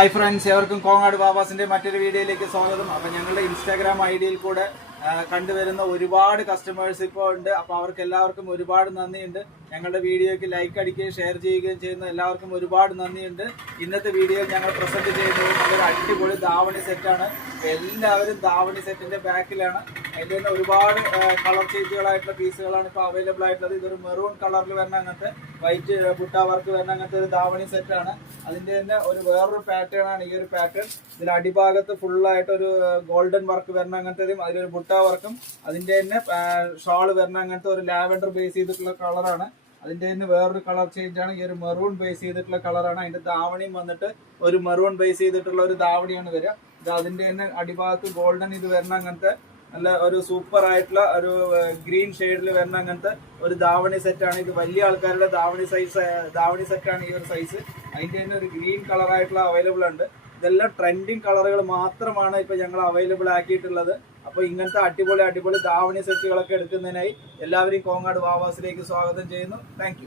Hi friends, എവർക്കും Kongad ബാബാസിന്റെ മറ്റൊരു വീഡിയോയിലേക്ക് സ്വാഗതം. അപ്പൊ ഞങ്ങളുടെ ഇൻസ്റ്റാഗ്രാം ഐഡിയിൽ കൂടെ കണ്ടുവരുന്ന ഒരുപാട് കസ്റ്റമേഴ്സ് ഇപ്പോൾ ഉണ്ട്. അപ്പൊ അവർക്ക് എല്ലാവർക്കും ഒരുപാട് നന്ദിയുണ്ട്. ഞങ്ങളുടെ വീഡിയോയ്ക്ക് ലൈക്ക് അടിക്കുകയും ഷെയർ ചെയ്യുകയും ചെയ്യുന്ന എല്ലാവർക്കും ഒരുപാട് നന്ദിയുണ്ട്. ഇന്നത്തെ വീഡിയോയിൽ ഞങ്ങൾ പ്രസന്റ് ചെയ്യുന്നത് നല്ലൊരു അടിപൊളി ധാവണി സെറ്റാണ്. എല്ലാവരും ധാവണി സെറ്റിന്റെ ബാക്കിലാണ്. അതിൽ തന്നെ ഒരുപാട് കളർ ചേഞ്ചുകളായിട്ടുള്ള പീസുകളാണ് ഇപ്പോൾ അവൈലബിൾ ആയിട്ടുള്ളത്. ഇതൊരു മെറൂൺ കളറിൽ വരുന്ന അങ്ങനത്തെ വൈറ്റ് ബുട്ട വർക്ക് വരുന്ന അങ്ങനത്തെ ഒരു ധാവണി സെറ്റാണ്. അതിന്റെ തന്നെ വേറൊരു പാറ്റേൺ ആണ് ഈ ഒരു പാറ്റേൺ. ഇതിൽ അടിഭാഗത്ത് ഫുള്ളായിട്ട് ഒരു ഗോൾഡൻ വർക്ക് വരുന്ന അങ്ങനത്തേതും അതിലൊരു ബുട്ട വർക്കും അതിന്റെ തന്നെ ഷാൾ വരുന്ന അങ്ങനത്തെ ഒരു ലാവൻഡർ ബേസ് ചെയ്തിട്ടുള്ള കളറാണ്. അതിന്റെ തന്നെ വേറൊരു കളർ ചേഞ്ച് ആണ്. ഈ ഒരു മെറൂൺ ബേസ് ചെയ്തിട്ടുള്ള കളറാണ്. അതിന്റെ ധാവണിയും വന്നിട്ട് ഒരു മെറൂൺ ബേസ് ചെയ്തിട്ടുള്ള ഒരു ധാവണിയാണ് വരിക. ഇത് അതിന്റെ തന്നെ അടിഭാഗത്ത് ഗോൾഡൻ ഇത് വരുന്ന അങ്ങനത്തെ നല്ല ഒരു സൂപ്പർ ആയിട്ടുള്ള ഒരു ഗ്രീൻ ഷെയ്ഡിൽ വരുന്ന അങ്ങനത്തെ ഒരു ധാവണി സെറ്റാണ്. ഇത് വലിയ ആൾക്കാരുടെ ധാവണി സെറ്റാണ് ഈ ഒരു സൈസ്. അതിന്റെ തന്നെ ഒരു ഗ്രീൻ കളർ ആയിട്ടുള്ള അവൈലബിൾ ഉണ്ട്. ഇതെല്ലാം ട്രെൻഡിങ് കളറുകൾ മാത്രമാണ് ഇപ്പൊ ഞങ്ങൾ അവൈലബിൾ ആക്കിയിട്ടുള്ളത്. അപ്പൊ ഇങ്ങനത്തെ അടിപൊളി ധാവണി സെറ്റുകളൊക്കെ എടുക്കുന്നതിനായി എല്ലാവരെയും കോങ്ങാട് വാവാസിലേക്ക് സ്വാഗതം ചെയ്യുന്നു. താങ്ക്